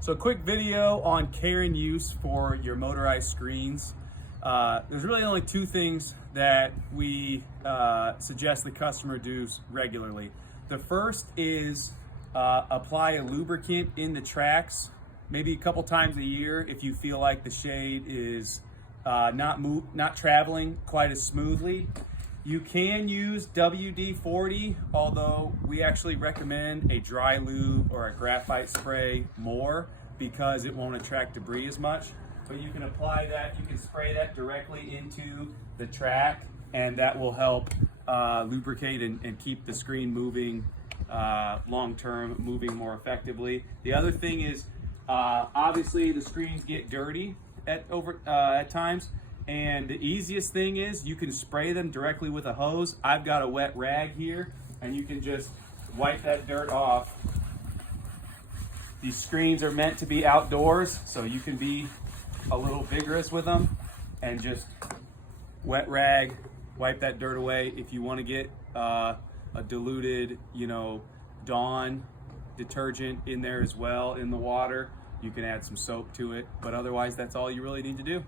So a quick video on care and use for your motorized screens. There's really only two things that we suggest the customer does regularly. The first is apply a lubricant in the tracks, maybe a couple times a year if you feel like the shade is not traveling quite as smoothly. You can use WD-40, although we actually recommend a dry lube or a graphite spray more because it won't attract debris as much. But you can apply that, you can spray that directly into the track, and that will help lubricate and keep the screen moving long-term, moving more effectively. The other thing is, obviously the screens get dirty at times. And the easiest thing is you can spray them directly with a hose. I've got a wet rag here, and you can just wipe that dirt off. These screens are meant to be outdoors, so you can be a little vigorous with them and just wet rag, wipe that dirt away. If you want to get a diluted, Dawn detergent in there as well in the water, you can add some soap to it. But otherwise, that's all you really need to do.